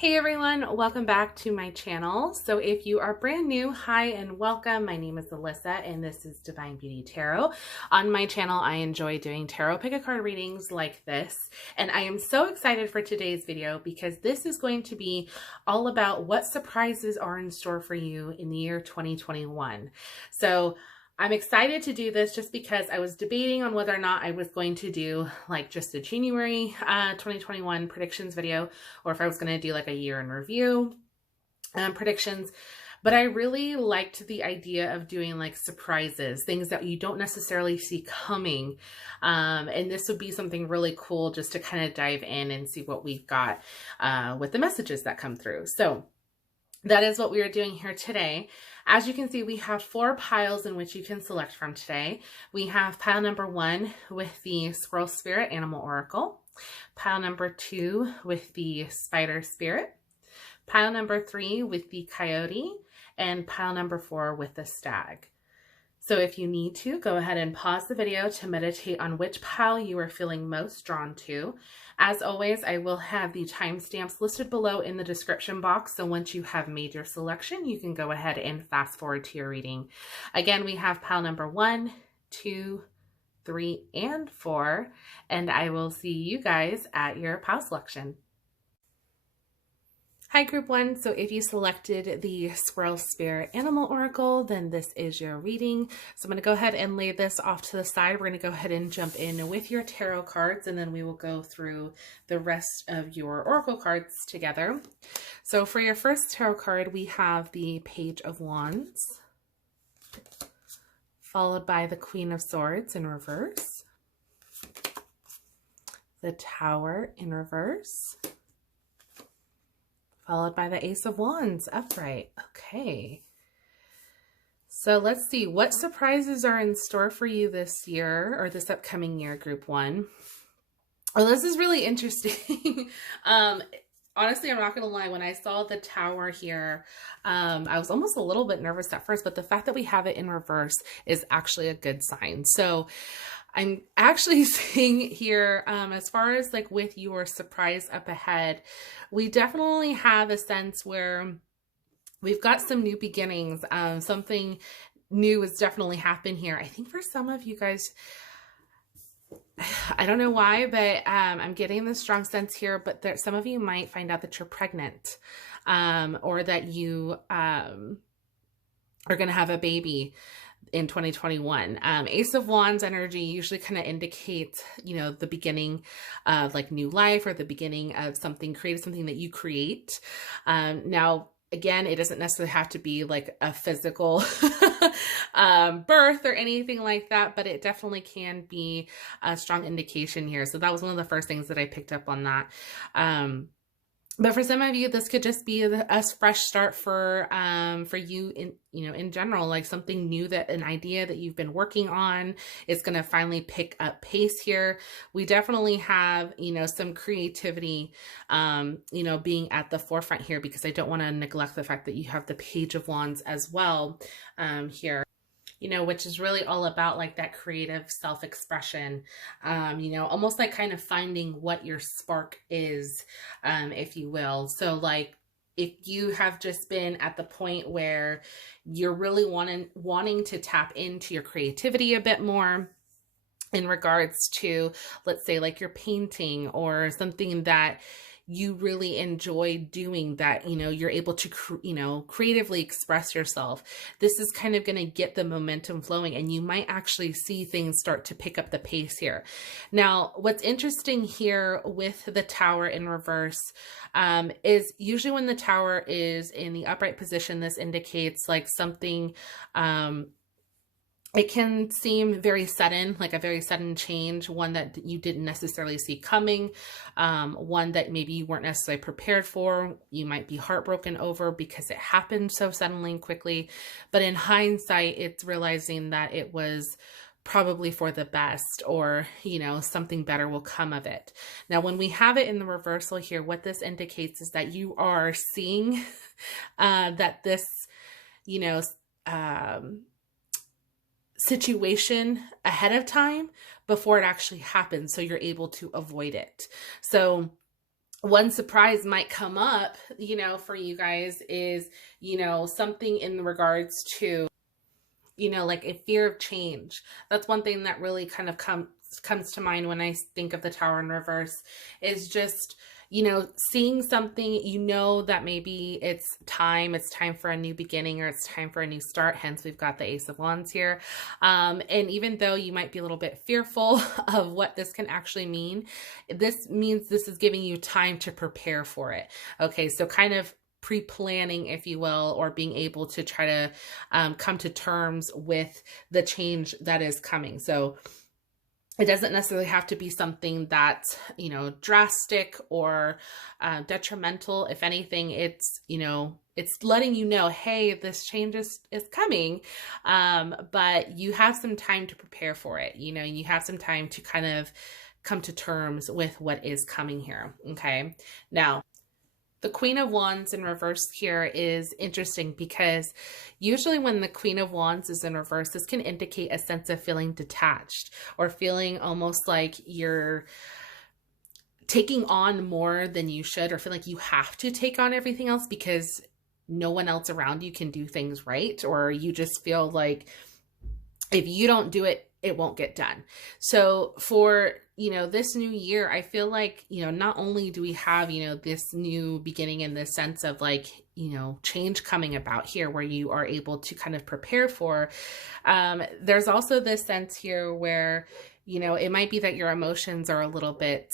Hey everyone, welcome back to my channel. So if you are brand new, hi and welcome. My name is Alyssa and this is Divine Beauty Tarot. On my channel, I enjoy doing tarot pick-a-card readings like this. And I am so excited for today's video because this is going to be all about what surprises are in store for you in the year 2021. So I'm excited to do this just because I was debating on whether or not I was going to do like just a January 2021 predictions video or if I was going to do like a year in review predictions. But I really liked the idea of doing like surprises, things that you don't necessarily see coming. And this would be something really cool just to kind of dive in and see what we've got with the messages that come through. So that is what we are doing here today. As you can see, we have 4 piles in which you can select from today. We have pile number 1 with the Squirrel Spirit Animal Oracle, pile number 2 with the Spider Spirit, pile number 3 with the Coyote, and pile number 4 with the Stag. So if you need to, go ahead and pause the video to meditate on which pile you are feeling most drawn to. As always, I will have the timestamps listed below in the description box. So once you have made your selection, you can go ahead and fast forward to your reading. Again, we have pile number 1, 2, 3, and 4, and I will see you guys at your pile selection. Hi Group 1, so if you selected the Squirrel Spirit Animal Oracle, then this is your reading. So I'm going to go ahead and lay this off to the side. We're going to go ahead and jump in with your tarot cards, and then we will go through the rest of your oracle cards together. So for your first tarot card, we have the Page of Wands, followed by the Queen of Swords in reverse, the Tower in reverse, followed by the Ace of Wands upright. Okay. So let's see what surprises are in store for you this year or this upcoming year, Group 1. Oh, this is really interesting. Honestly, I'm not going to lie. When I saw the Tower here, I was almost a little bit nervous at first, but the fact that we have it in reverse is actually a good sign. So I'm actually seeing here, as far as like with your surprise up ahead, we definitely have a sense where we've got some new beginnings. Something new has definitely happened here. I think for some of you guys, I don't know why, but I'm getting this strong sense here, but some of you might find out that you're pregnant, or that you are going to have a baby in 2021. Ace of Wands energy usually kind of indicates, you know, the beginning of like new life or the beginning of something creative, something that you create. Now, again, it doesn't necessarily have to be like a physical birth or anything like that, but it definitely can be a strong indication here. So that was one of the first things that I picked up on that. But for some of you, this could just be a fresh start for you in general, like something new, that an idea that you've been working on is going to finally pick up pace here. We definitely have, some creativity, being at the forefront here, because I don't want to neglect the fact that you have the Page of Wands as well, here. Which is really all about like that creative self-expression, almost like kind of finding what your spark is, if you will. So like, if you have just been at the point where you're really wanting to tap into your creativity a bit more in regards to, let's say, like your painting or something that you really enjoy doing, that, you're able to, creatively express yourself. This is kind of going to get the momentum flowing, and you might actually see things start to pick up the pace here. Now, what's interesting here with the Tower in reverse, is usually when the Tower is in the upright position, this indicates like something, it can seem very sudden, like a very sudden change, one that you didn't necessarily see coming, one that maybe you weren't necessarily prepared for. You might be heartbroken over because it happened so suddenly and quickly. But in hindsight, it's realizing that it was probably for the best, or, something better will come of it. Now, when we have it in the reversal here, what this indicates is that you are seeing that this, situation ahead of time before it actually happens, so you're able to avoid it. So one surprise might come up, for you guys is, something in regards to, like a fear of change. That's one thing that really kind of comes to mind when I think of the Tower in reverse, is just, seeing something, that maybe it's time for a new beginning, or it's time for a new start. Hence, we've got the Ace of Wands here. And even though you might be a little bit fearful of what this can actually mean, this means this is giving you time to prepare for it. Okay, so kind of pre-planning, if you will, or being able to try to come to terms with the change that is coming. So it doesn't necessarily have to be something that's, drastic or detrimental. If anything, it's, it's letting you know, hey, this change is coming, but you have some time to prepare for it. You have some time to kind of come to terms with what is coming here. Okay. Now, the Queen of Wands in reverse here is interesting, because usually when the Queen of Wands is in reverse, this can indicate a sense of feeling detached, or feeling almost like you're taking on more than you should, or feel like you have to take on everything else because no one else around you can do things right, or you just feel like if you don't do it, it won't get done. So for, this new year, I feel like, not only do we have, this new beginning in the sense of like, change coming about here where you are able to kind of prepare for, there's also this sense here where, it might be that your emotions are a little bit,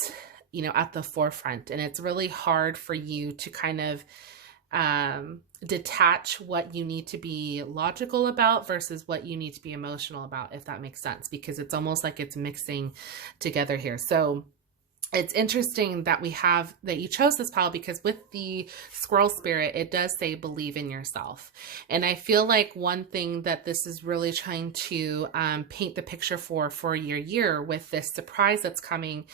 at the forefront, and it's really hard for you to kind of detach what you need to be logical about versus what you need to be emotional about, if that makes sense, because it's almost like it's mixing together here. So it's interesting that you chose this pile, because with the squirrel spirit, it does say believe in yourself. And I feel like one thing that this is really trying to paint the picture for your year with this surprise that's coming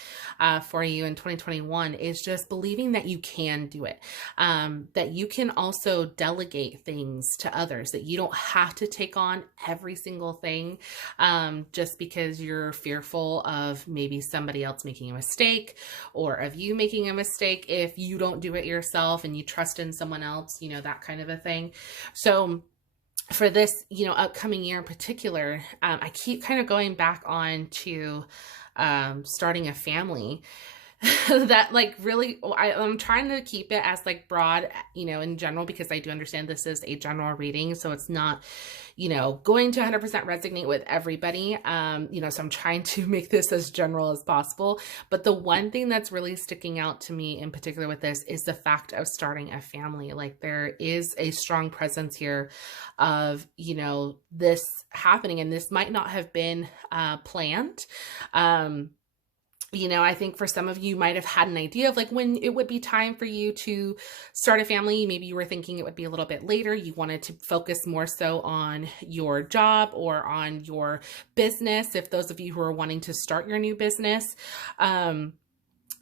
for you in 2021 is just believing that you can do it, that you can also delegate things to others, that you don't have to take on every single thing just because you're fearful of maybe somebody else making a mistake, or of you making a mistake if you don't do it yourself and you trust in someone else, that kind of a thing. So for this, upcoming year in particular, I keep kind of going back on to starting a family. That like really, I'm trying to keep it as like broad, in general, because I do understand this is a general reading. So it's not, going to 100% resonate with everybody. So I'm trying to make this as general as possible. But the one thing that's really sticking out to me in particular with this is the fact of starting a family. Like there is a strong presence here of, this happening, and this might not have been planned. I think for some of you might have had an idea of like when it would be time for you to start a family. Maybe you were thinking it would be a little bit later. You wanted to focus more so on your job or on your business. If those of you who are wanting to start your new business,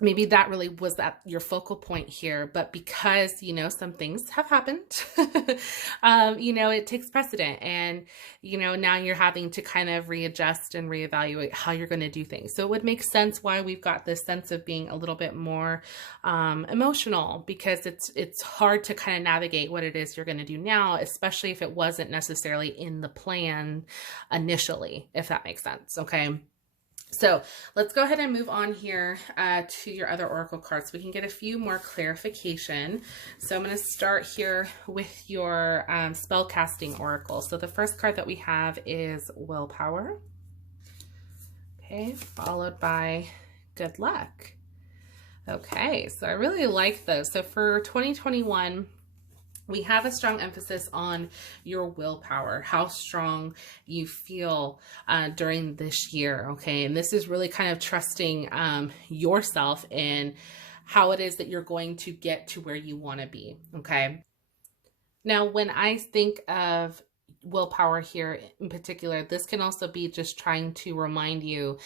maybe that really was your focal point here, but because, some things have happened, it takes precedent, and, now you're having to kind of readjust and reevaluate how you're going to do things. So it would make sense why we've got this sense of being a little bit more emotional, because it's hard to kind of navigate what it is you're going to do now, especially if it wasn't necessarily in the plan initially, if that makes sense. Okay. So let's go ahead and move on here to your other oracle cards so we can get a few more clarification. So I'm going to start here with your spellcasting oracle. So the first card that we have is Willpower. Okay, followed by Good Luck. Okay, so I really like those. So for 2021, we have a strong emphasis on your willpower, how strong you feel during this year, okay? And this is really kind of trusting yourself in how it is that you're going to get to where you want to be, okay? Now, when I think of willpower here in particular, this can also be just trying to remind you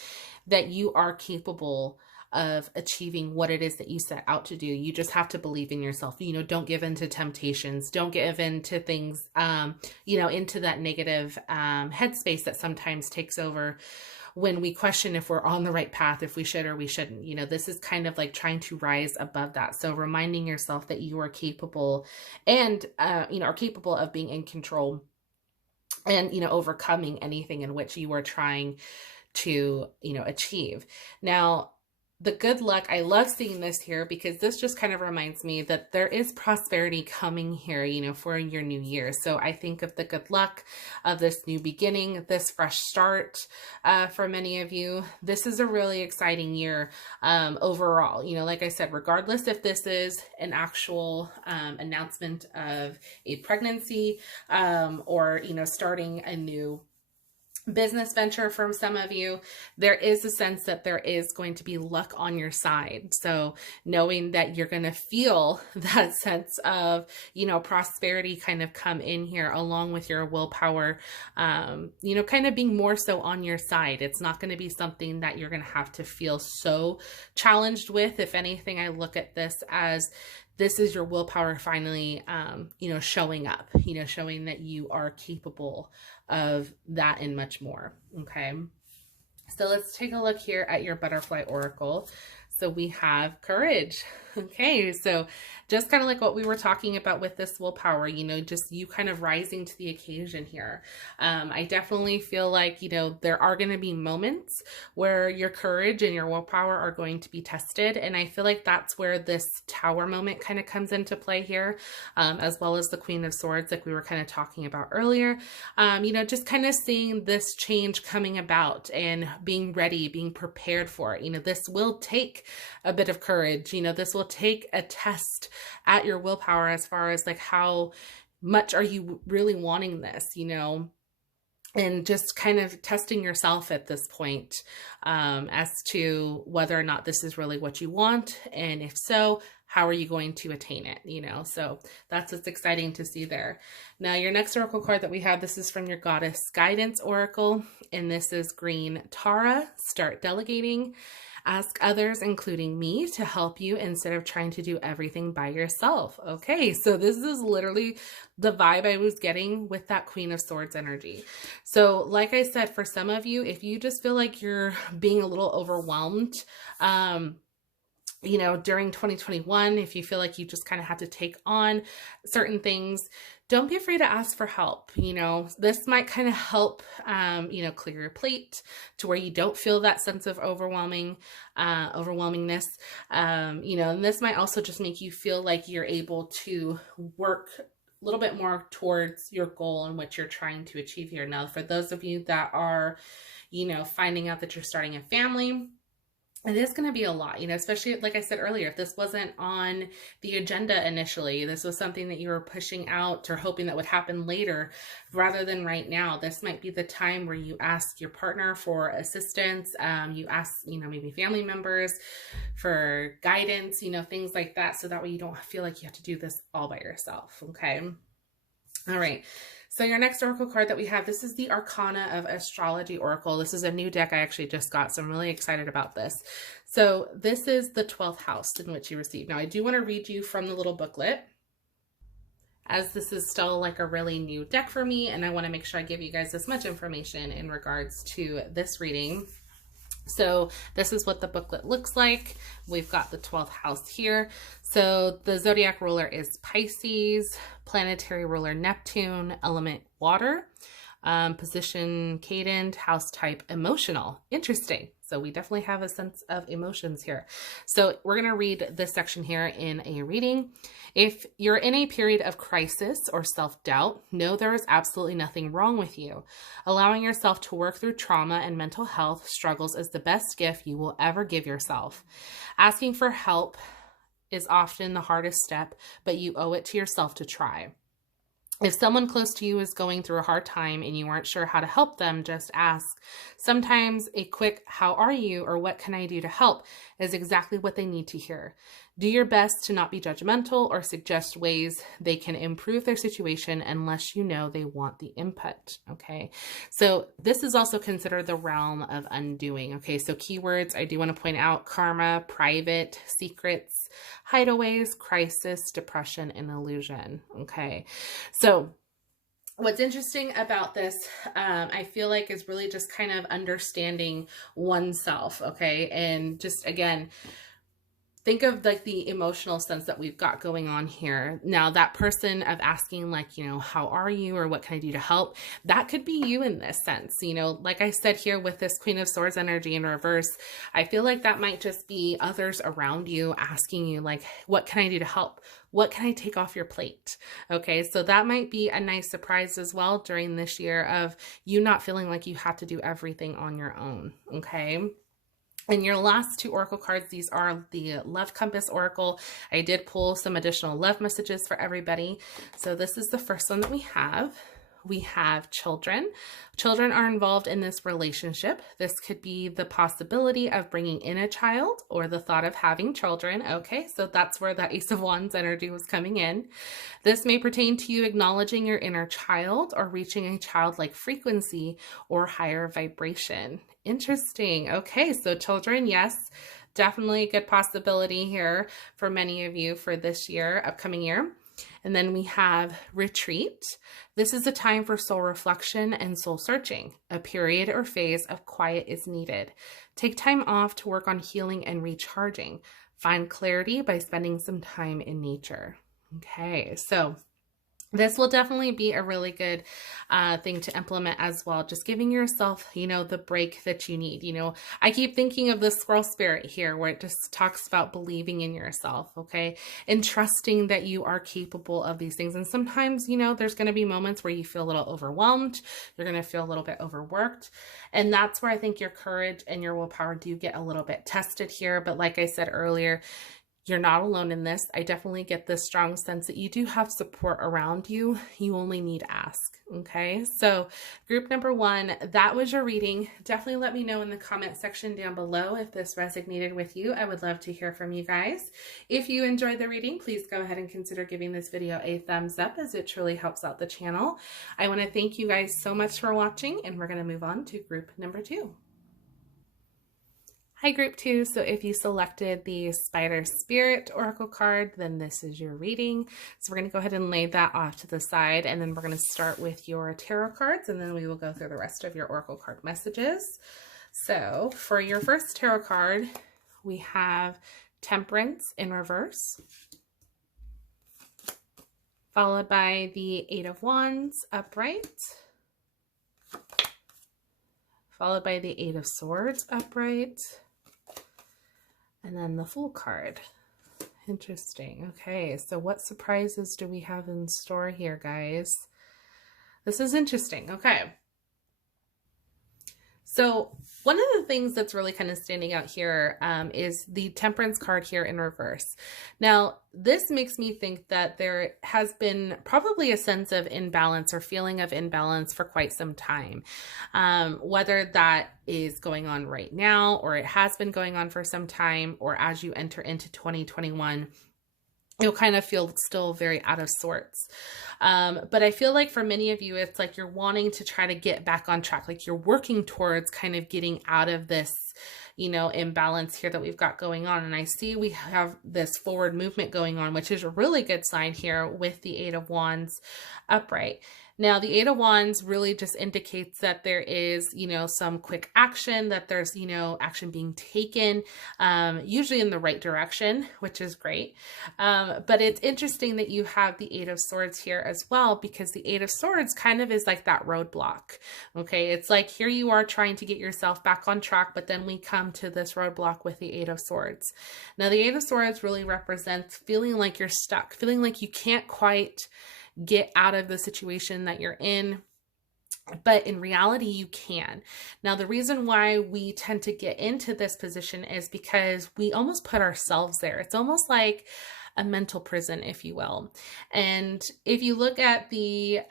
that you are capable of achieving what it is that you set out to do. You just have to believe in yourself. Don't give in to temptations. Don't give in to things, into that negative headspace that sometimes takes over when we question if we're on the right path, if we should or we shouldn't. You know, this is kind of like trying to rise above that. So reminding yourself that you are capable and, you know, are capable of being in control and, you know, overcoming anything in which you are trying to, you know, achieve. Now, the good luck, I love seeing this here because this just kind of reminds me that there is prosperity coming here, you know, for your new year. So I think of the good luck of this new beginning, this fresh start for many of you. This is a really exciting year overall. You know, like I said, regardless if this is an actual announcement of a pregnancy or, you know, starting a new business venture from some of you, there is a sense that there is going to be luck on your side. So knowing that you're going to feel that sense of, you know, prosperity kind of come in here along with your willpower, you know, kind of being more so on your side. It's not going to be something that you're going to have to feel so challenged with. If anything, I look at this as this is your willpower finally, you know, showing up, you know, showing that you are capable of that and much more. Okay. So let's take a look here at your butterfly oracle. So we have courage. Okay, so just kind of like what we were talking about with this willpower, you know, just you kind of rising to the occasion here. I definitely feel like, you know, there are going to be moments where your courage and your willpower are going to be tested. And I feel like that's where this tower moment kind of comes into play here, as well as the Queen of Swords, like we were kind of talking about earlier. You know, just kind of seeing this change coming about and being ready, being prepared for it. You know, this will take a bit of courage. You know, this will take a test at your willpower as far as like how much are you really wanting this, you know, and just kind of testing yourself at this point as to whether or not this is really what you want. And if so, how are you going to attain it? You know, so that's what's exciting to see there. Now, your next oracle card that we have, this is from your Goddess Guidance Oracle, and this is green Tara. Start delegating. Ask others, including me, to help you instead of trying to do everything by yourself. Okay, so this is literally the vibe I was getting with that Queen of Swords energy. So like I said, for some of you, if you just feel like you're being a little overwhelmed, you know, during 2021, if you feel like you just kind of have to take on certain things, don't be afraid to ask for help. You know, this might kind of help, you know, clear your plate to where you don't feel that sense of overwhelmingness. You know, and this might also just make you feel like you're able to work a little bit more towards your goal and what you're trying to achieve here. Now, for those of you that are, you know, finding out that you're starting a family, it is going to be a lot, you know, especially like I said earlier, if this wasn't on the agenda initially, this was something that you were pushing out or hoping that would happen later rather than right now. This might be the time where you ask your partner for assistance. You ask, you know, maybe family members for guidance, you know, things like that. So that way you don't feel like you have to do this all by yourself. Okay. All right. So your next oracle card that we have, this is the Arcana of Astrology Oracle. This is a new deck I actually just got, so I'm really excited about this. So this is the 12th house in which you receive. Now, I do want to read you from the little booklet, as this is still like a really new deck for me, and I want to make sure I give you guys as much information in regards to this reading. So this is what the booklet looks like. We've got the 12th house here. So the zodiac ruler is Pisces, planetary ruler Neptune, element water, position cadent, house type emotional. Interesting. So we definitely have a sense of emotions here. So we're going to read this section here in a reading. If you're in a period of crisis or self-doubt, know there is absolutely nothing wrong with you. Allowing yourself to work through trauma and mental health struggles is the best gift you will ever give yourself. Asking for help is often the hardest step, but you owe it to yourself to try. If someone close to you is going through a hard time and you aren't sure how to help them, just ask. Sometimes a quick, "How are you?" or "What can I do to help?" is exactly what they need to hear. Do your best to not be judgmental or suggest ways they can improve their situation unless you know they want the input. Okay, so this is also considered the realm of undoing. Okay, so keywords I do want to point out: karma, private, secrets, hideaways, crisis, depression, and illusion. Okay, so What's interesting about this, I feel like, is really just kind of understanding oneself, okay? And just, again, think of like the emotional sense that we've got going on here. Now, that person of asking, like, you know, how are you, or what can I do to help? That could be you in this sense. You know, like I said here with this Queen of Swords energy in reverse, I feel like that might just be others around you asking you, like, what can I do to help? What can I take off your plate? Okay, so that might be a nice surprise as well during this year of you not feeling like you have to do everything on your own. Okay. And your last two oracle cards, these are the Love Compass Oracle. I did pull some additional love messages for everybody. So this is the first one that we have. We have children. Children are involved in this relationship. This could be the possibility of bringing in a child or the thought of having children. Okay, so that's where the Ace of Wands energy was coming in. This may pertain to you acknowledging your inner child or reaching a childlike frequency or higher vibration. Interesting. Okay, so children, yes, definitely a good possibility here for many of you for this year, upcoming year. And then we have retreat. This is a time for soul reflection and soul searching. A period or phase of quiet is needed. Take time off to work on healing and recharging. Find clarity by spending some time in nature. Okay, so this will definitely be a really good thing to implement as well. Just giving yourself, you know, the break that you need. You know, I keep thinking of the squirrel spirit here where it just talks about believing in yourself, okay? And trusting that you are capable of these things. And sometimes, you know, there's going to be moments where you feel a little overwhelmed. You're going to feel a little bit overworked. And that's where I think your courage and your willpower do get a little bit tested here. But like I said earlier, you're not alone in this. I definitely get this strong sense that you do have support around you. You only need to ask. Okay, so group number one, that was your reading. Definitely let me know in the comment section down below if this resonated with you. I would love to hear from you guys. If you enjoyed the reading, please go ahead and consider giving this video a thumbs up, as it truly helps out the channel. I want to thank you guys so much for watching, and we're going to move on to group number two. Hi, group two. So if you selected the Spider Spirit Oracle card, then this is your reading. So we're going to go ahead and lay that off to the side, and then we're going to start with your tarot cards, and then we will go through the rest of your Oracle card messages. So for your first tarot card, we have Temperance in reverse, followed by the Eight of Wands upright, followed by the Eight of Swords upright, and then the Fool card. Interesting. Okay, so what surprises do we have in store here, guys? This is interesting. Okay. So one of the things that's really kind of standing out here is the Temperance card here in reverse. Now, this makes me think that there has been probably a sense of imbalance or feeling of imbalance for quite some time. Whether that is going on right now, or it has been going on for some time, or as you enter into 2021, you'll kind of feel still very out of sorts. But I feel like for many of you, it's like you're wanting to try to get back on track. Like you're working towards kind of getting out of this, you know, imbalance here that we've got going on. And I see we have this forward movement going on, which is a really good sign here with the Eight of Wands upright. Now, the Eight of Wands really just indicates that there is, you know, some quick action, that there's, you know, action being taken, usually in the right direction, which is great. But it's interesting that you have the Eight of Swords here as well, because the Eight of Swords kind of is like that roadblock. Okay, it's like here you are trying to get yourself back on track, but then we come to this roadblock with the Eight of Swords. Now, the Eight of Swords really represents feeling like you're stuck, feeling like you can't quite get out of the situation that you're in, but in reality you can. Now, the reason why we tend to get into this position is because we almost put ourselves there. It's almost like a mental prison, if you will. And if you look at the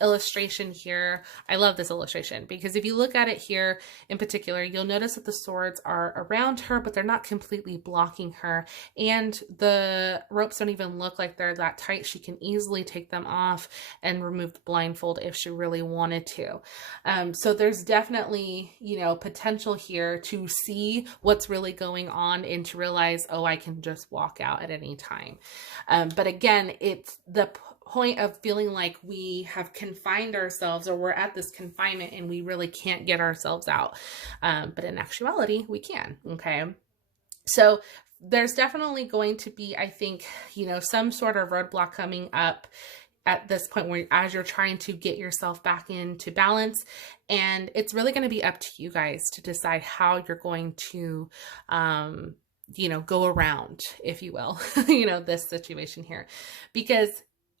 illustration here, I love this illustration, because if you look at it here in particular, you'll notice that the swords are around her, but they're not completely blocking her, and the ropes don't even look like they're that tight. She can easily take them off and remove the blindfold if she really wanted to. So there's definitely, you know, potential here to see what's really going on and to realize, oh, I can just walk out at any time. But again, it's the point of feeling like we have confined ourselves, or we're at this confinement and we really can't get ourselves out. But in actuality, we can. Okay. So there's definitely going to be, I think, some sort of roadblock coming up at this point where as you're trying to get yourself back into balance, and it's really going to be up to you guys to decide how you're going to, go around, if you will, this situation here. Because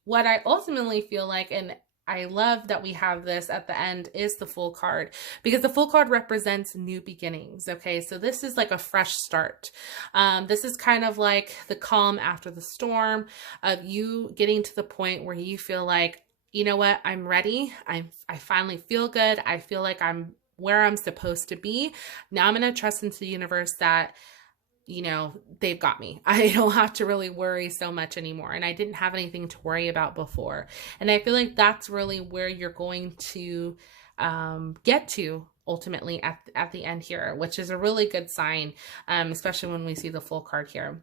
what I ultimately feel like, and I love that we have this at the end, is the Fool card, because the Fool card represents new beginnings. Okay, so this is like a fresh start. This is kind of like the calm after the storm of you getting to the point where you feel like, you know what, I'm ready. I finally feel good. I feel like I'm where I'm supposed to be. Now I'm going to trust into the universe that they've got me. I don't have to really worry so much anymore. And I didn't have anything to worry about before. And I feel like that's really where you're going to get to ultimately at the end here, which is a really good sign, especially when we see the Fool card here.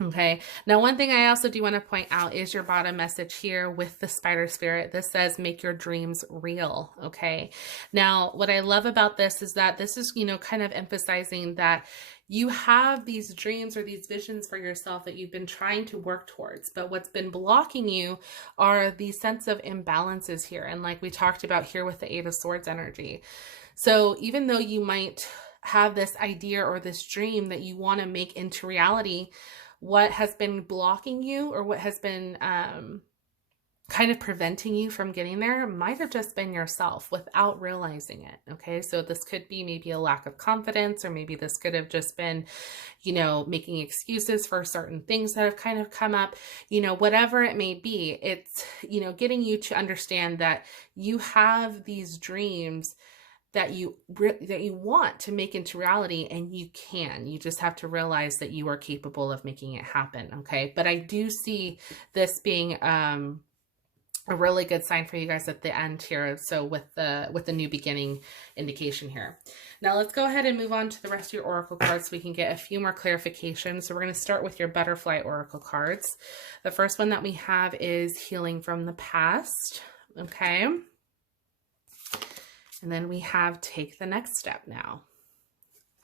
Okay. Now, one thing I also do want to point out is your bottom message here with the spider spirit. This says, make your dreams real. Okay. Now, what I love about this is that this is, kind of emphasizing that you have these dreams or these visions for yourself that you've been trying to work towards, but what's been blocking you are these sense of imbalances here. And like we talked about here with the 8 of Swords energy. So even though you might have this idea or this dream that you want to make into reality, what has been blocking you, or what has been kind of preventing you from getting there, might have just been yourself without realizing it. Okay. So this could be maybe a lack of confidence, or maybe this could have just been, making excuses for certain things that have kind of come up, whatever it may be. It's, getting you to understand that you have these dreams that you want to make into reality, and you just have to realize that you are capable of making it happen. Okay. But I do see this being, a really good sign for you guys at the end here. So with the new beginning indication here. Now let's go ahead and move on to the rest of your oracle cards so we can get a few more clarifications. So we're going to start with your butterfly oracle cards. The first one that we have is healing from the past. Okay. And then we have take the next step now.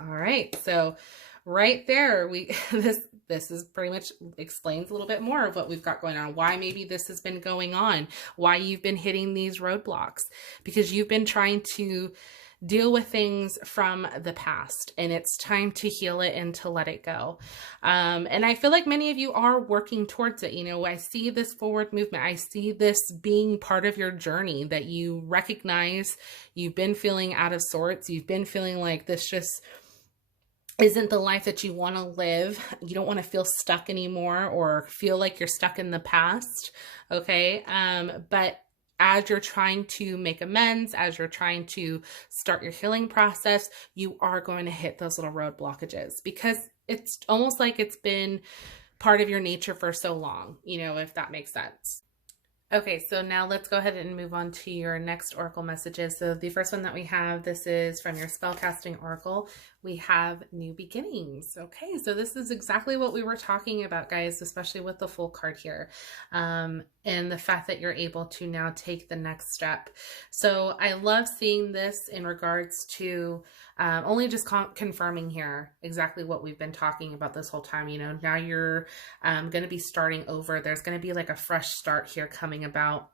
All right. So right there, this is pretty much explains a little bit more of what we've got going on, why maybe this has been going on, why you've been hitting these roadblocks, because you've been trying to deal with things from the past, and it's time to heal it and to let it go. And I feel like many of you are working towards it. I see this forward movement. I see this being part of your journey, that you recognize you've been feeling out of sorts. You've been feeling like this just isn't the life that you want to live. You don't want to feel stuck anymore, or feel like you're stuck in the past. Okay. But as you're trying to make amends, as you're trying to start your healing process, you are going to hit those little road blockages, because it's almost like it's been part of your nature for so long, if that makes sense. Okay, so now let's go ahead and move on to your next oracle messages. So the first one that we have, this is from your spellcasting oracle. We have new beginnings. Okay, so this is exactly what we were talking about, guys, especially with the Fool card here. And the fact that you're able to now take the next step. So I love seeing this in regards to only just confirming here exactly what we've been talking about this whole time. Now you're going to be starting over. There's going to be like a fresh start here coming about,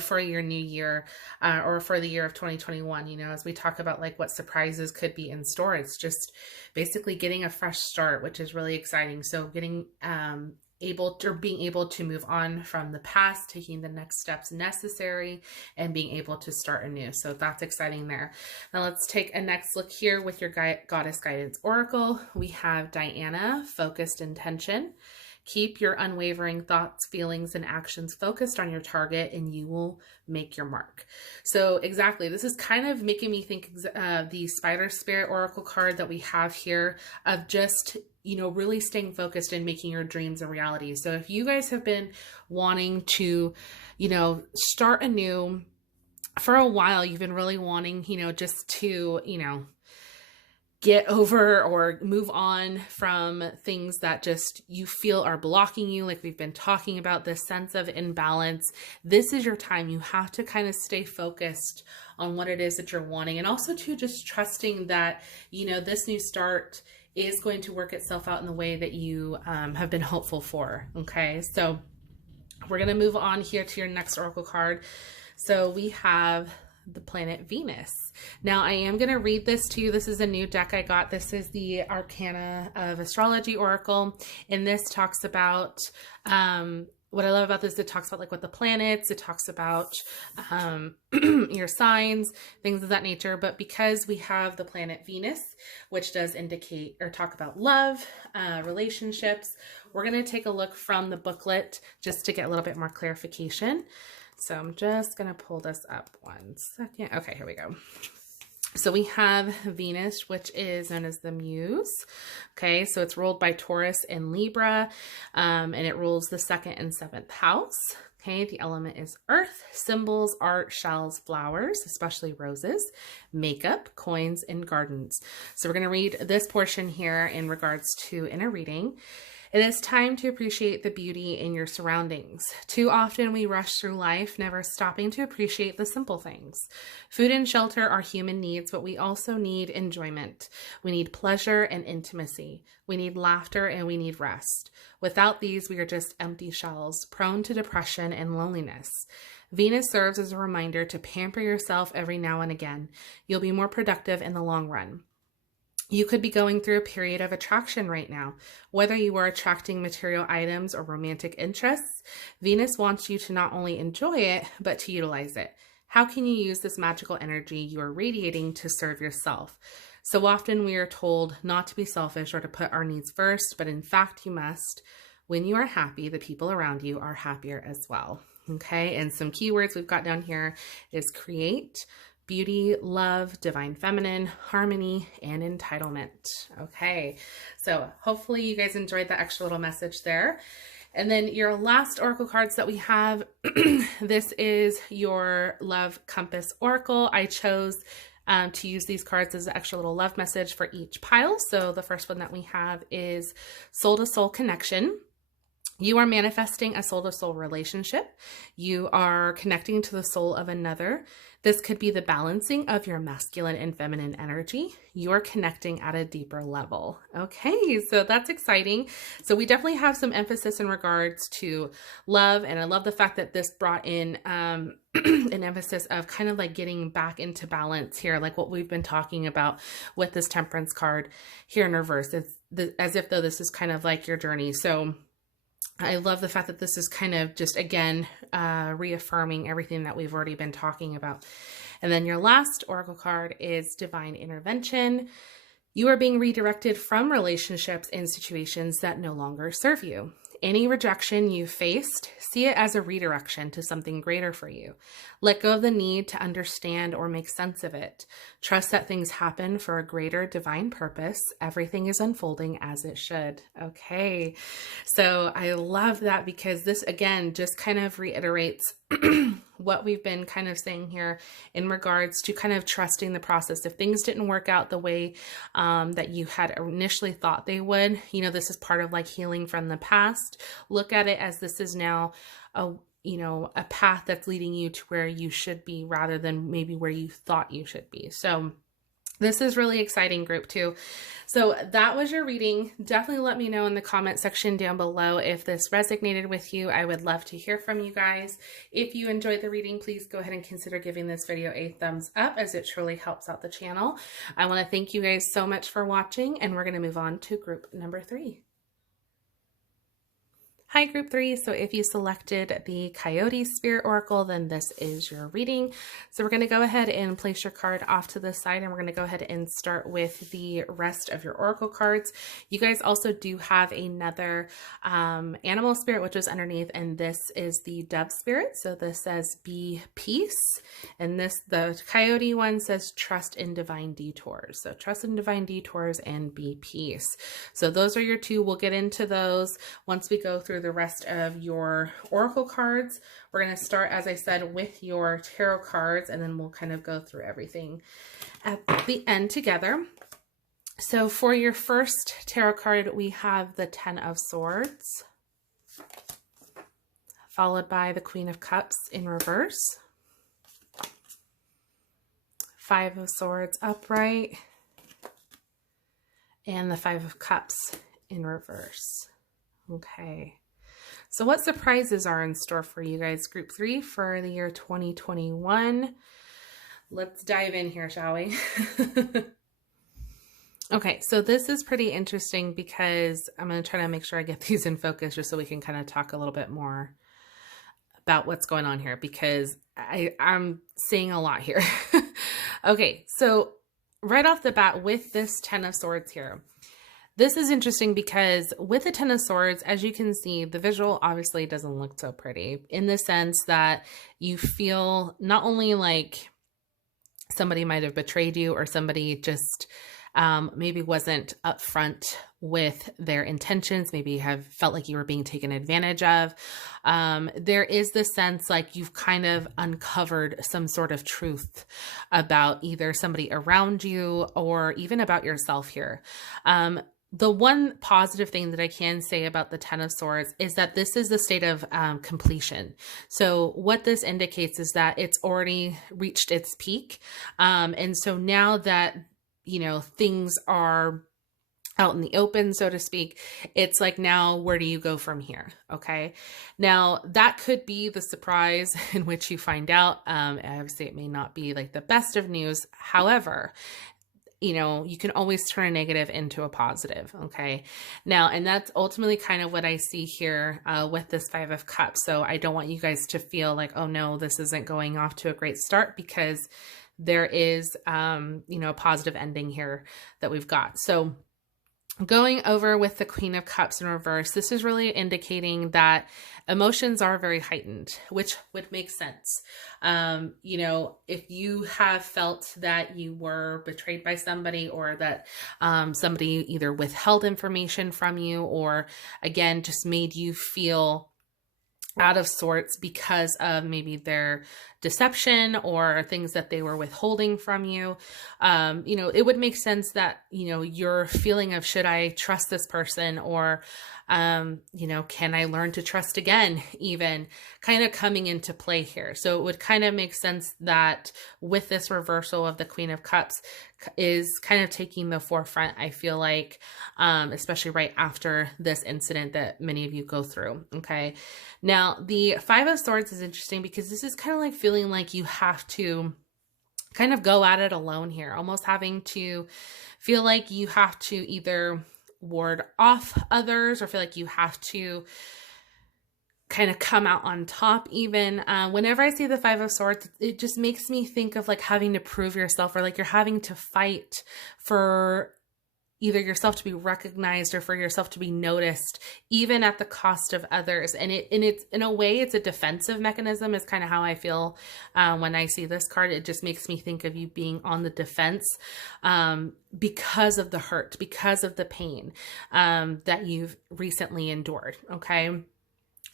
for your new year, or for the year of 2021, as we talk about like what surprises could be in store. It's just basically getting a fresh start, which is really exciting. So getting, being able to move on from the past, taking the next steps necessary, and being able to start anew. So that's exciting there. Now let's take a next look here with your Goddess Guidance Oracle. We have Diana, Focused Intention. Keep your unwavering thoughts, feelings, and actions focused on your target, and you will make your mark. So exactly, this is kind of making me think the Spider Spirit Oracle card that we have here, of just, really staying focused and making your dreams a reality. So if you guys have been wanting to, start anew for a while, you've been really wanting, just to, get over or move on from things that just you feel are blocking you, like we've been talking about, this sense of imbalance. This is your time. You have to kind of stay focused on what it is that you're wanting, and also too just trusting that, you know, this new start is going to work itself out in the way that you have been hopeful for. Okay, so we're going to move on here to your next oracle card. So we have the planet Venus. Now I am going to read this to you. This is a new deck I got. This is the Arcana of Astrology Oracle. And this talks about, what I love about this, it talks about like what the planets, it talks about your signs, things of that nature. But because we have the planet Venus, which does indicate or talk about love, relationships, we're going to take a look from the booklet just to get a little bit more clarification. So I'm just going to pull this up one second. Okay, here we go. So we have Venus, which is known as the Muse. Okay, so it's ruled by Taurus and Libra, and it rules the 2nd and 7th house. Okay, the element is earth, symbols, art, shells, flowers, especially roses, makeup, coins, and gardens. So we're going to read this portion here in regards to inner reading. It is time to appreciate the beauty in your surroundings. Too often we rush through life, never stopping to appreciate the simple things. Food and shelter are human needs, but we also need enjoyment. We need pleasure and intimacy. We need laughter and we need rest. Without these, we are just empty shells, prone to depression and loneliness. Venus serves as a reminder to pamper yourself every now and again. You'll be more productive in the long run. You could be going through a period of attraction right now. Whether you are attracting material items or romantic interests, Venus wants you to not only enjoy it, but to utilize it. How can you use this magical energy you are radiating to serve yourself? So often we are told not to be selfish or to put our needs first, but in fact you must. When you are happy, the people around you are happier as well. Okay, and some keywords we've got down here is create, beauty, love, divine feminine, harmony, and entitlement. Okay, so hopefully you guys enjoyed that extra little message there. And then your last oracle cards that we have, this is your Love Compass Oracle. I chose to use these cards as an extra little love message for each pile. So the first one that we have is Soul to Soul Connection. You are manifesting a soul-to-soul relationship. You are connecting to the soul of another. This could be the balancing of your masculine and feminine energy. You are connecting at a deeper level. Okay, so that's exciting. So we definitely have some emphasis in regards to love, and I love the fact that this brought in an emphasis of kind of like getting back into balance here, like what we've been talking about with this Temperance card here in reverse. It's as if though this is kind of like your journey. So I love the fact that this is kind of just, again, reaffirming everything that we've already been talking about. And then your last oracle card is Divine Intervention. You are being redirected from relationships and situations that no longer serve you. Any rejection you faced, see it as a redirection to something greater for you. Let go of the need to understand or make sense of it. Trust that things happen for a greater divine purpose. Everything is unfolding as it should. Okay, so I love that because this, again, just kind of reiterates what we've been kind of saying here in regards to kind of trusting the process. If things didn't work out the way that you had initially thought they would, you know, this is part of like healing from the past. Look at it as this is now a path that's leading you to where you should be rather than maybe where you thought you should be. So this is really exciting, group two. So that was your reading. Definitely let me know in the comment section down below if this resonated with you. I would love to hear from you guys. If you enjoyed the reading, please go ahead and consider giving this video a thumbs up as it truly helps out the channel. I want to thank you guys so much for watching, and we're going to move on to group number 3. Hi, group 3. So if you selected the Coyote Spirit Oracle, then this is your reading. So we're going to go ahead and place your card off to the side, and we're going to go ahead and start with the rest of your Oracle cards. You guys also do have another animal spirit, which is underneath, and this is the Dove Spirit. So this says be peace, and the Coyote one says trust in divine detours. So trust in divine detours and be peace. So those are your two. We'll get into those once we go through the rest of your oracle cards. We're going to start, as I said, with your tarot cards, and then we'll kind of go through everything at the end together. So for your first tarot card, we have the Ten of Swords, followed by the Queen of Cups in reverse, Five of Swords upright, and the Five of Cups in reverse. Okay. So what surprises are in store for you guys, Group 3, for the year 2021? Let's dive in here, shall we? Okay, so this is pretty interesting because I'm going to try to make sure I get these in focus just so we can kind of talk a little bit more about what's going on here, because I'm seeing a lot here. Okay, so right off the bat with this Ten of Swords here, this is interesting because with the Ten of Swords, as you can see, the visual obviously doesn't look so pretty, in the sense that you feel not only like somebody might have betrayed you, or somebody just maybe wasn't upfront with their intentions, maybe have felt like you were being taken advantage of. There is this sense like you've kind of uncovered some sort of truth about either somebody around you or even about yourself here. The one positive thing that I can say about the Ten of Swords is that this is the state of completion. So what this indicates is that it's already reached its peak. And so now that, you know, things are out in the open, so to speak, it's like, now where do you go from here? Okay. Now that could be the surprise in which you find out. Obviously it may not be like the best of news. However, you know, you can always turn a negative into a positive. Okay. Now, and that's ultimately kind of what I see here with this Five of Cups. So I don't want you guys to feel like, oh no, this isn't going off to a great start, because there is, you know, a positive ending here that we've got. So going over with the Queen of Cups in reverse, this is really indicating that emotions are very heightened, which would make sense. You know, if you have felt that you were betrayed by somebody, or that somebody either withheld information from you, or again, just made you feel out of sorts because of maybe their deception or things that they were withholding from you, you know, it would make sense that, you know, your feeling of, should I trust this person, or, you know, can I learn to trust again, even kind of coming into play here. So it would kind of make sense that with this reversal of the Queen of Cups is kind of taking the forefront, I feel like, especially right after this incident that many of you go through. Okay. Now the Five of Swords is interesting because this is kind of like feeling like you have to kind of go at it alone here, almost having to feel like you have to either ward off others, or feel like you have to kind of come out on top even. Whenever I see the Five of Swords, it just makes me think of like having to prove yourself, or like you're having to fight for either yourself to be recognized or for yourself to be noticed, even at the cost of others. And it's in a way, it's a defensive mechanism, is kind of how I feel when I see this card. It just makes me think of you being on the defense because of the hurt, because of the pain that you've recently endured. Okay.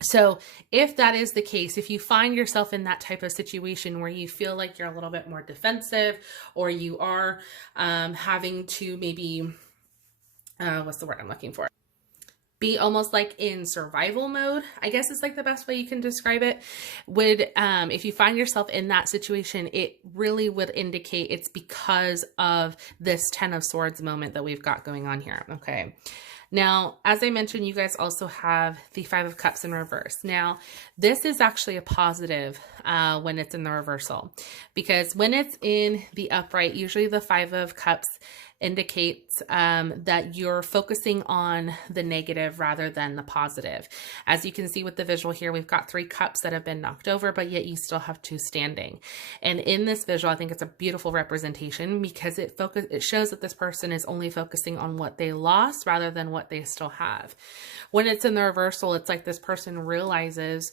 So if that is the case, if you find yourself in that type of situation where you feel like you're a little bit more defensive, or you are having to maybe, what's the word I'm looking for? Be almost like in survival mode, I guess is like the best way you can describe it. Would, if you find yourself in that situation, it really would indicate it's because of this Ten of Swords moment that we've got going on here. Okay. Now, as I mentioned, you guys also have the Five of Cups in reverse. Now, this is actually a positive when it's in the reversal, because when it's in the upright, usually the Five of Cups indicates that you're focusing on the negative rather than the positive. As you can see with the visual here, we've got 3 cups that have been knocked over, but yet you still have 2 standing. And in this visual, I think it's a beautiful representation, because it shows that this person is only focusing on what they lost rather than what they still have. When it's in the reversal, it's like this person realizes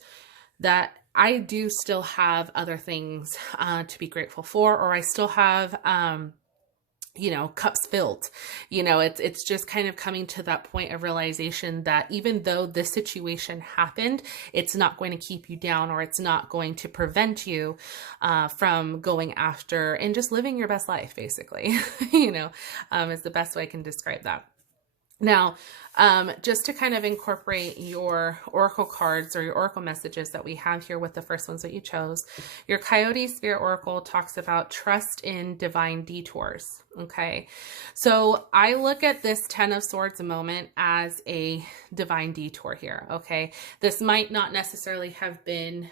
that I do still have other things to be grateful for, or I still have cups filled. It's just kind of coming to that point of realization that even though this situation happened, it's not going to keep you down, or it's not going to prevent you from going after and just living your best life, basically, is the best way I can describe that. Now, just to kind of incorporate your oracle cards or your oracle messages that we have here with the first ones that you chose, your Coyote Spirit Oracle talks about trust in divine detours. Okay. So I look at this 10 of Swords moment as a divine detour here. Okay. This might not necessarily have been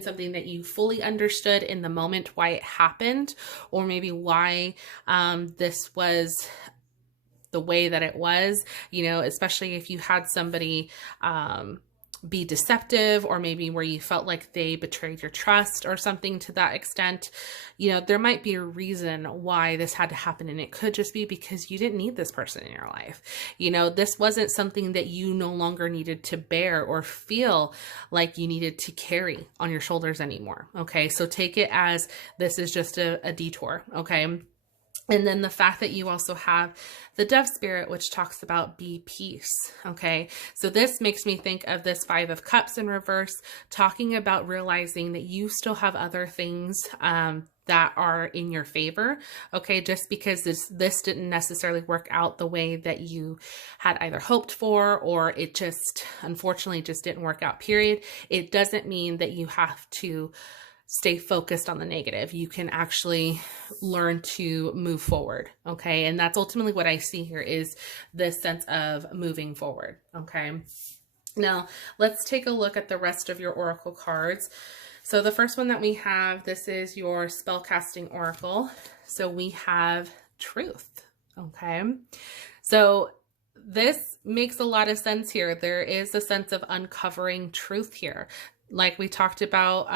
something that you fully understood in the moment why it happened, or maybe why this was the way that it was, especially if you had somebody be deceptive, or maybe where you felt like they betrayed your trust or something to that extent. There might be a reason why this had to happen, and it could just be because you didn't need this person in your life. This wasn't something that you no longer needed to bear or feel like you needed to carry on your shoulders anymore. Okay, so take it as this is just a detour. Okay. And then the fact that you also have the Dove Spirit, which talks about be peace. Okay. So this makes me think of this 5 of Cups in reverse, talking about realizing that you still have other things, that are in your favor. Okay. Just because this didn't necessarily work out the way that you had either hoped for, or it just, unfortunately, just didn't work out, period. It doesn't mean that you have to stay focused on the negative. You can actually learn to move forward. Okay. And that's ultimately what I see here, is this sense of moving forward. Okay. Now let's take a look at the rest of your oracle cards. So the first one that we have, this is your spellcasting oracle. So we have truth. Okay. So this makes a lot of sense here. There is a sense of uncovering truth here. Like we talked about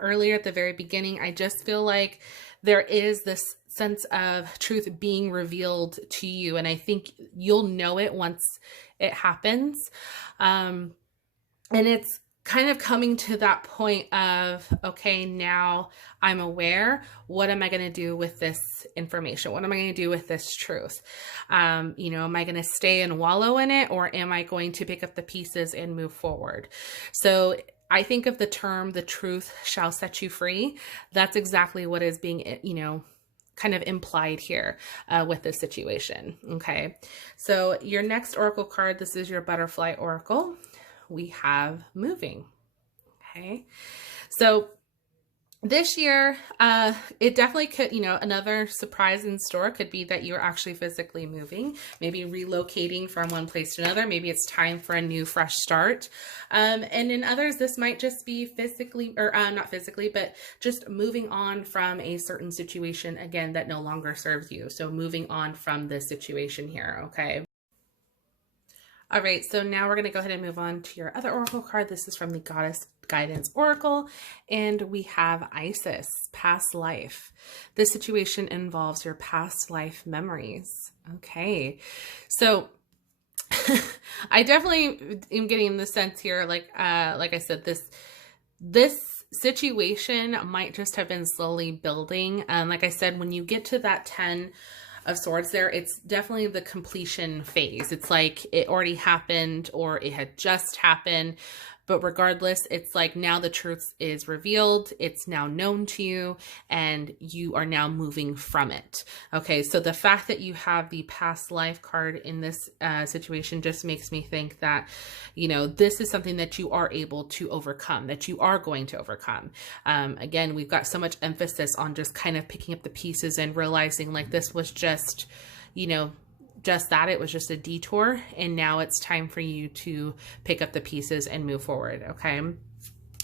earlier at the very beginning, I just feel like there is this sense of truth being revealed to you. And I think you'll know it once it happens. And it's kind of coming to that point of, okay, now I'm aware. What am I going to do with this information? What am I going to do with this truth? Am I going to stay and wallow in it, or am I going to pick up the pieces and move forward? So I think of the term, the truth shall set you free. That's exactly what is being, kind of implied here with this situation. Okay. So your next oracle card, this is your Butterfly Oracle. We have moving. Okay. So this year, it definitely could, another surprise in store could be that you're actually physically moving, maybe relocating from one place to another. Maybe it's time for a new, fresh start. And in others, this might just be physically, or not physically, but just moving on from a certain situation, again, that no longer serves you. So moving on from this situation here. Okay. All right, so now we're going to go ahead and move on to your other oracle card. This is from the Goddess Guidance Oracle, and we have Isis, past life. This situation involves your past life memories. Okay, so I definitely am getting the sense here, like I said, this situation might just have been slowly building. Like I said, when you get to that 10 of Swords there, it's definitely the completion phase. It's like it already happened, or it had just happened. But regardless, it's like now the truth is revealed. It's now known to you, and you are now moving from it. Okay, so the fact that you have the past life card in this situation just makes me think that, this is something that you are able to overcome, that you are going to overcome. Again, we've got so much emphasis on just kind of picking up the pieces and realizing like this was just, just that it was just a detour, and now it's time for you to pick up the pieces and move forward. Okay.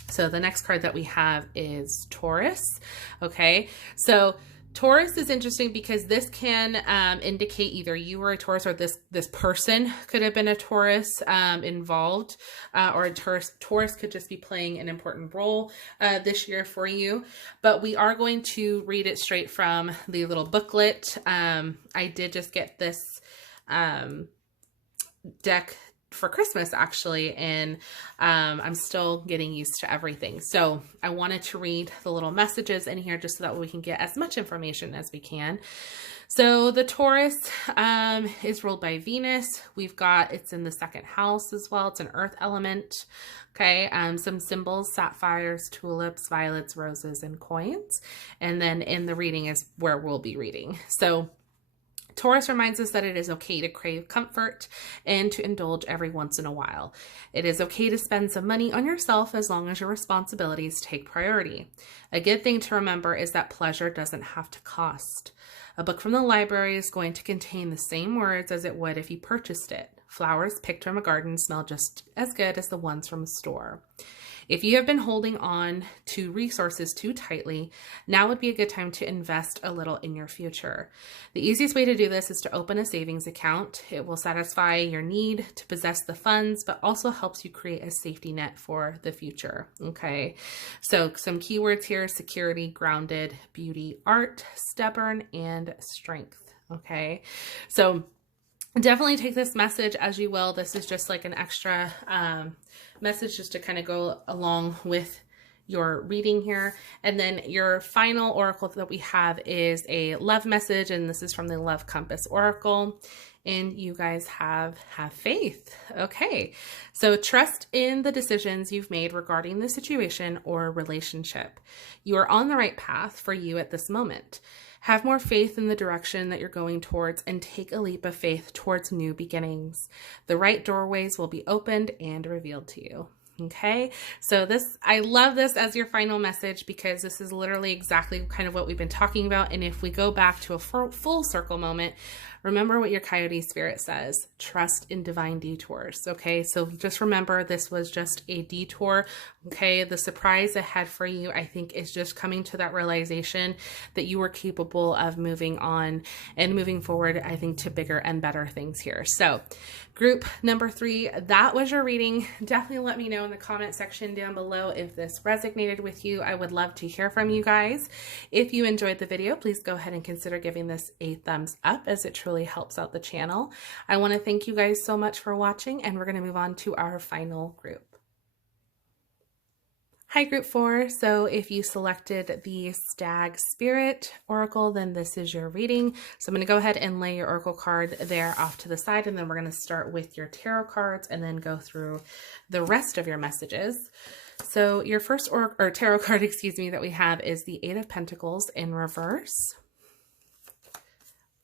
So the next card that we have is Taurus. Okay. So Taurus is interesting because this can indicate either you were a Taurus, or this person could have been a Taurus involved, or a Taurus could just be playing an important role this year for you. But we are going to read it straight from the little booklet. I did just get this deck for Christmas actually, and I'm still getting used to everything. So I wanted to read the little messages in here just so that we can get as much information as we can. So the Taurus is ruled by Venus. It's in the second house as well. It's an earth element. Okay. Some symbols: sapphires, tulips, violets, roses, and coins. And then in the reading is where we'll be reading. So Taurus reminds us that it is okay to crave comfort and to indulge every once in a while. It is okay to spend some money on yourself as long as your responsibilities take priority. A good thing to remember is that pleasure doesn't have to cost. A book from the library is going to contain the same words as it would if you purchased it. Flowers picked from a garden smell just as good as the ones from a store. If you have been holding on to resources too tightly, now would be a good time to invest a little in your future. The easiest way to do this is to open a savings account. It will satisfy your need to possess the funds, but also helps you create a safety net for the future. Okay, so some keywords here: security, grounded, beauty, art, stubborn, and strength. Okay, so definitely take this message as you will. This is just like an extra message just to kind of go along with your reading here. And then your final oracle that we have is a love message, and this is from the Love Compass Oracle. And you guys have faith. Okay, so trust in the decisions you've made regarding the situation or relationship. You are on the right path for you at this moment. Have more faith in the direction that you're going towards and take a leap of faith towards new beginnings. The right doorways will be opened and revealed to you. Okay, so I love this as your final message because this is literally exactly kind of what we've been talking about. And if we go back to a full circle moment, remember what your coyote spirit says: trust in divine detours. Okay, so just remember this was just a detour. Okay, the surprise ahead for you, I think, is just coming to that realization that you are capable of moving on and moving forward, I think, to bigger and better things here. So group number 3, that was your reading. Definitely let me know in the comment section down below if this resonated with you. I would love to hear from you guys. If you enjoyed the video, please go ahead and consider giving this a thumbs up, as it truly helps out the channel. I want to thank you guys so much for watching, and we're going to move on to our final group. Hi, group 4. So if you selected the Stag Spirit Oracle, then this is your reading. So I'm going to go ahead and lay your Oracle card there off to the side, and then we're going to start with your tarot cards and then go through the rest of your messages. So your first tarot card, that we have is the 8 of Pentacles in reverse,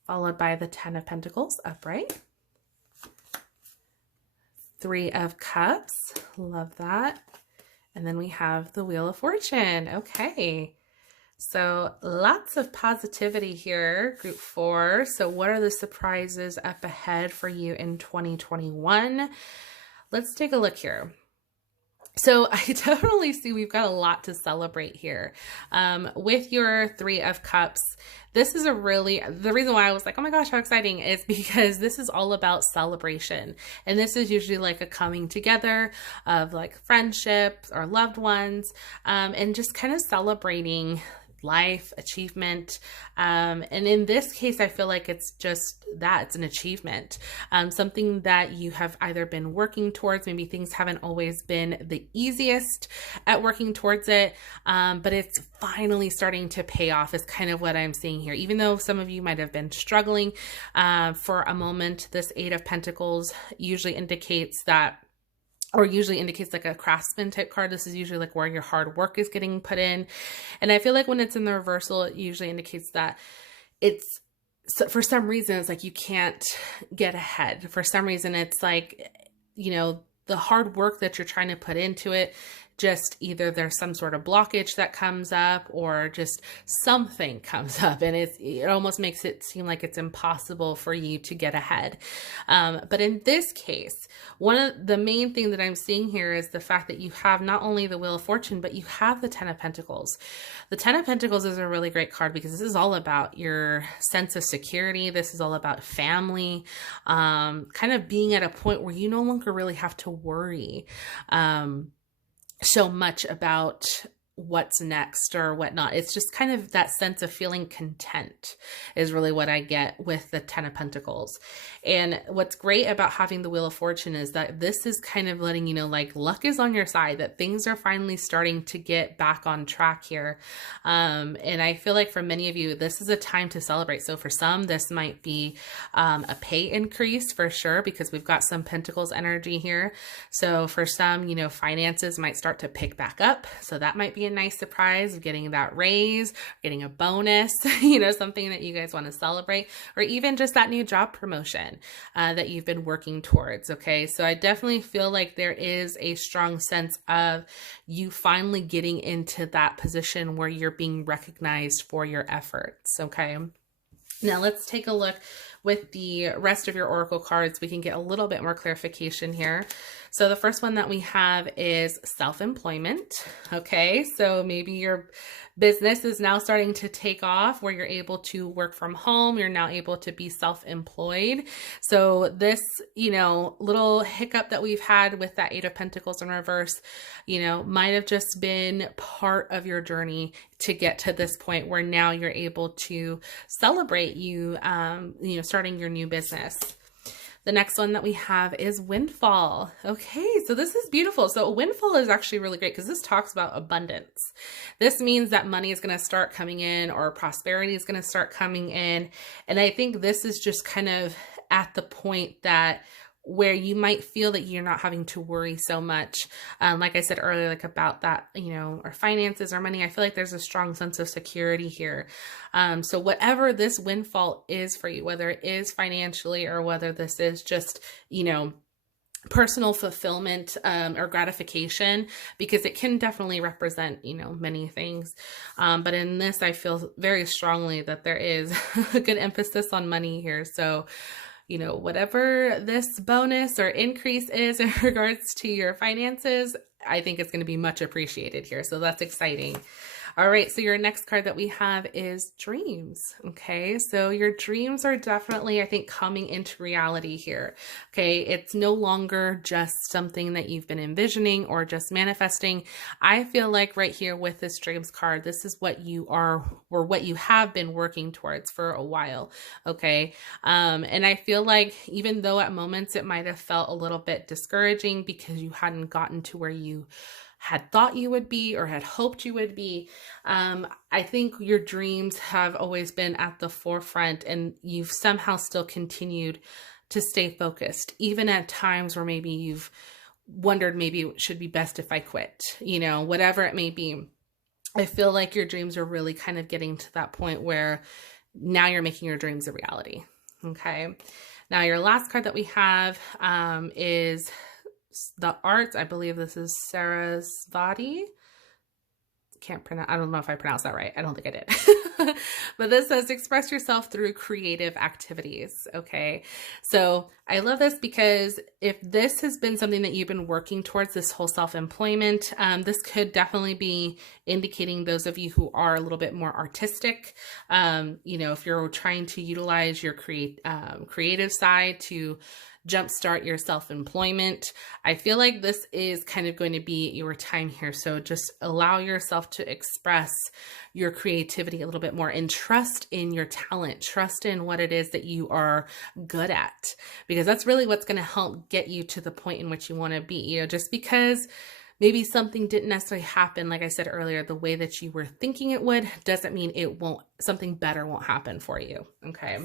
followed by the 10 of Pentacles upright, 3 of Cups, love that. And then we have the Wheel of Fortune. Okay, so lots of positivity here, group 4. So what are the surprises up ahead for you in 2021? Let's take a look here. So I definitely see we've got a lot to celebrate here. With your 3 of Cups, this is the reason why I was like, oh my gosh, how exciting, is because this is all about celebration. And this is usually like a coming together of like friendships or loved ones, and just kind of celebrating life, achievement. And in this case, I feel like it's just that, it's an achievement, something that you have either been working towards. Maybe things haven't always been the easiest at working towards it, but it's finally starting to pay off is kind of what I'm seeing here. Even though some of you might have been struggling for a moment, this 8 of Pentacles usually indicates that, or usually indicates like a craftsman type card. This is usually like where your hard work is getting put in. And I feel like when it's in the reversal, it usually indicates that for some reason, it's like you can't get ahead. For some reason, it's like, the hard work that you're trying to put into it, just either there's some sort of blockage that comes up or just something comes up, and it almost makes it seem like it's impossible for you to get ahead. But in this case, one of the main thing that I'm seeing here is the fact that you have not only the Wheel of Fortune, but you have the 10 of Pentacles. The 10 of Pentacles is a really great card because this is all about your sense of security. This is all about family, kind of being at a point where you no longer really have to worry so much about what's next or whatnot. It's just kind of that sense of feeling content is really what I get with the Ten of Pentacles. And what's great about having the Wheel of Fortune is that this is kind of letting you know, like, luck is on your side, that things are finally starting to get back on track here. And I feel like for many of you, this is a time to celebrate. So for some, this might be a pay increase for sure, because we've got some Pentacles energy here. So for some, you know, finances might start to pick back up. So that might be a nice surprise of getting that raise, getting a bonus, you know, something that you guys want to celebrate, or even just that new job promotion that you've been working towards. Okay. So I definitely feel like there is a strong sense of you finally getting into that position where you're being recognized for your efforts. Okay. Now let's take a look with the rest of your oracle cards. We can get a little bit more clarification here. So the first one that we have is self-employment. Okay, so maybe your business is now starting to take off where you're able to work from home. You're now able to be self-employed. So this, you know, little hiccup that we've had with that Eight of Pentacles in reverse, you know, might have just been part of your journey to get to this point where now you're able to celebrate you know, starting your new business. The next one that we have is windfall. Okay, so this is beautiful. So windfall is actually really great because this talks about abundance. This means that money is going to start coming in, or prosperity is going to start coming in. And I think this is just kind of at the point that where you might feel that you're not having to worry so much. Like I said earlier, like about that, you know, our finances, our money, I feel like there's a strong sense of security here. So whatever this windfall is for you, whether it is financially or whether this is just, you know, personal fulfillment or gratification, because it can definitely represent, you know, many things. But in this, I feel very strongly that there is a good emphasis on money here. So, you know, whatever this bonus or increase is in regards to your finances, I think it's going to be much appreciated here. So that's exciting. All right, so your next card that we have is dreams. Okay, so your dreams are definitely, I think, coming into reality here. Okay, it's no longer just something that you've been envisioning or just manifesting. I feel like right here with this dreams card, this is what you are, or what you have been working towards for a while. Okay, and I feel like even though at moments it might have felt a little bit discouraging because you hadn't gotten to where you had thought you would be or had hoped you would be, I think your dreams have always been at the forefront, and you've somehow still continued to stay focused, even at times where maybe you've wondered maybe it should be best if I quit, you know, whatever it may be. I feel like your dreams are really kind of getting to that point where now you're making your dreams a reality. Okay. Now your last card that we have is the arts. I believe this is Sarasvati. Can't pronounce, I don't know if I pronounced that right. I don't think I did. But this says express yourself through creative activities. Okay. So I love this because if this has been something that you've been working towards, this whole self-employment, this could definitely be indicating those of you who are a little bit more artistic. You know, if you're trying to utilize your creative side to jumpstart your self-employment, I feel like this is kind of going to be your time here. So just allow yourself to express your creativity a little bit more and trust in your talent, trust in what it is that you are good at, because that's really what's going to help get you to the point in which you want to be. You know, just because maybe something didn't necessarily happen, like I said earlier, the way that you were thinking it would, doesn't mean it won't, something better won't happen for you. Okay.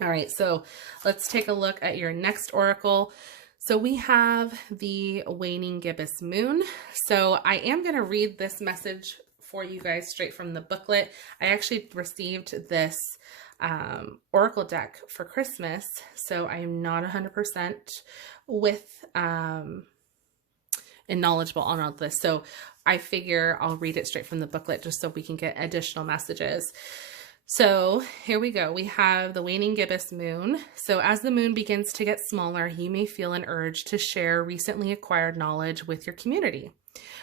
All right, so let's take a look at your next oracle. So we have the waning gibbous moon. So I am going to read this message for you guys straight from the booklet. I actually received this oracle deck for Christmas, so I am not 100% with and knowledgeable on all this. So I figure I'll read it straight from the booklet just so we can get additional messages. So here we go. We have the waning gibbous moon. So as the moon begins to get smaller, you may feel an urge to share recently acquired knowledge with your community.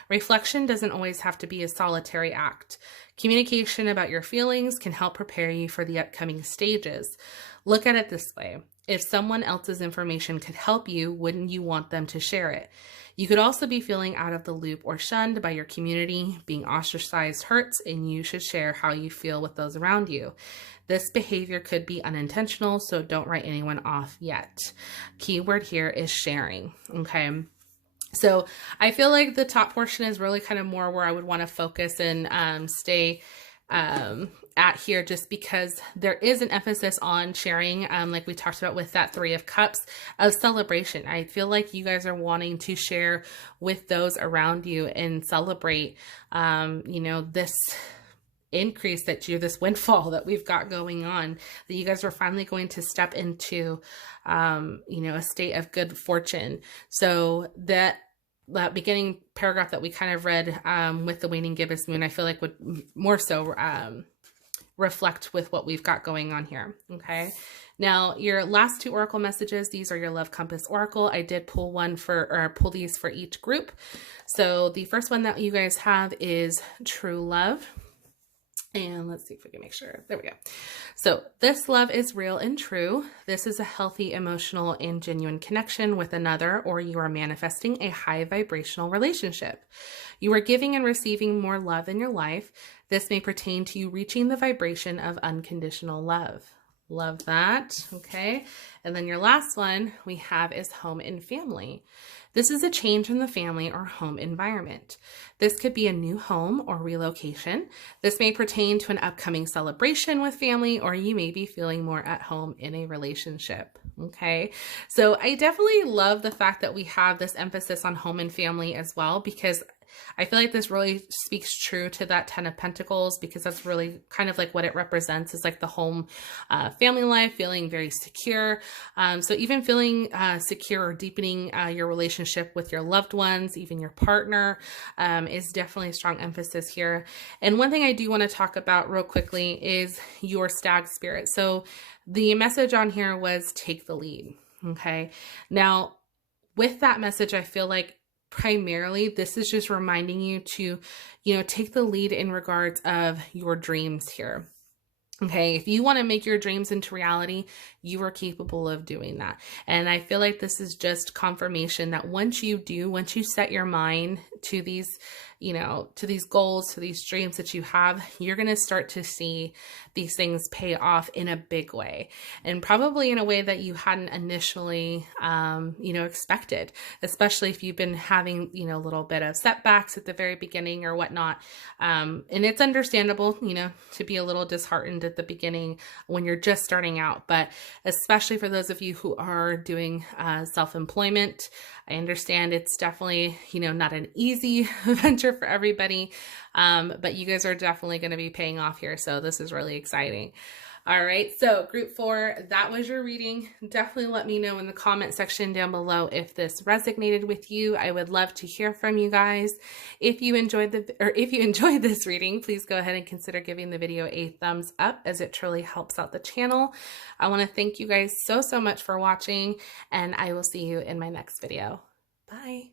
Reflection doesn't always have to be a solitary act. Communication about your feelings can help prepare you for the upcoming stages. Look at it this way. If someone else's information could help you, wouldn't you want them to share it? You could also be feeling out of the loop or shunned by your community. Being ostracized hurts, and you should share how you feel with those around you. This behavior could be unintentional, so don't write anyone off yet. Keyword here is sharing, okay? So I feel like the top portion is really kind of more where I would want to focus and stay at here, just because there is an emphasis on sharing, like we talked about with that 3 of Cups, of celebration. I feel like you guys are wanting to share with those around you and celebrate, you know, this increase this windfall that we've got going on, that you guys are finally going to step into, you know, a state of good fortune. So that beginning paragraph that we kind of read with the waning gibbous moon, I feel like would more so reflect with what we've got going on here. Okay. Now your last 2 oracle messages, these are your love compass oracle. I did pull pull these for each group. So the first one that you guys have is true love. And let's see if we can make sure. There we go. So this love is real and true. This is a healthy, emotional, and genuine connection with another, or you are manifesting a high vibrational relationship. You are giving and receiving more love in your life. This may pertain to you reaching the vibration of unconditional love. Love that. Okay. And then your last one we have is home and family. This is a change in the family or home environment. This could be a new home or relocation. This may pertain to an upcoming celebration with family, or you may be feeling more at home in a relationship. Okay. So I definitely love the fact that we have this emphasis on home and family as well, because I feel like this really speaks true to that 10 of Pentacles, because that's really kind of like what it represents, is like the home family life, feeling very secure. So even feeling secure or deepening your relationship with your loved ones, even your partner, is definitely a strong emphasis here. And one thing I do want to talk about real quickly is your stag spirit. So the message on here was take the lead. Okay. Now with that message, I feel like primarily this is just reminding you to, you know, take the lead in regards of your dreams here. Okay, if you want to make your dreams into reality, you are capable of doing that. And I feel like this is just confirmation that once you set your mind to these, you know, to these goals, to these dreams that you have, you're going to start to see these things pay off in a big way, and probably in a way that you hadn't initially, you know, expected, especially if you've been having, you know, a little bit of setbacks at the very beginning or whatnot. And it's understandable, you know, to be a little disheartened at the beginning when you're just starting out, but especially for those of you who are doing self-employment, I understand it's definitely, you know, not an easy venture for everybody, but you guys are definitely going to be paying off here. So this is really exciting. All right, so group 4, that was your reading. Definitely let me know in the comment section down below if this resonated with you. I would love to hear from you guys. If you enjoyed this reading, please go ahead and consider giving the video a thumbs up, as it truly helps out the channel. I want to thank you guys so much for watching, and I will see you in my next video. Bye.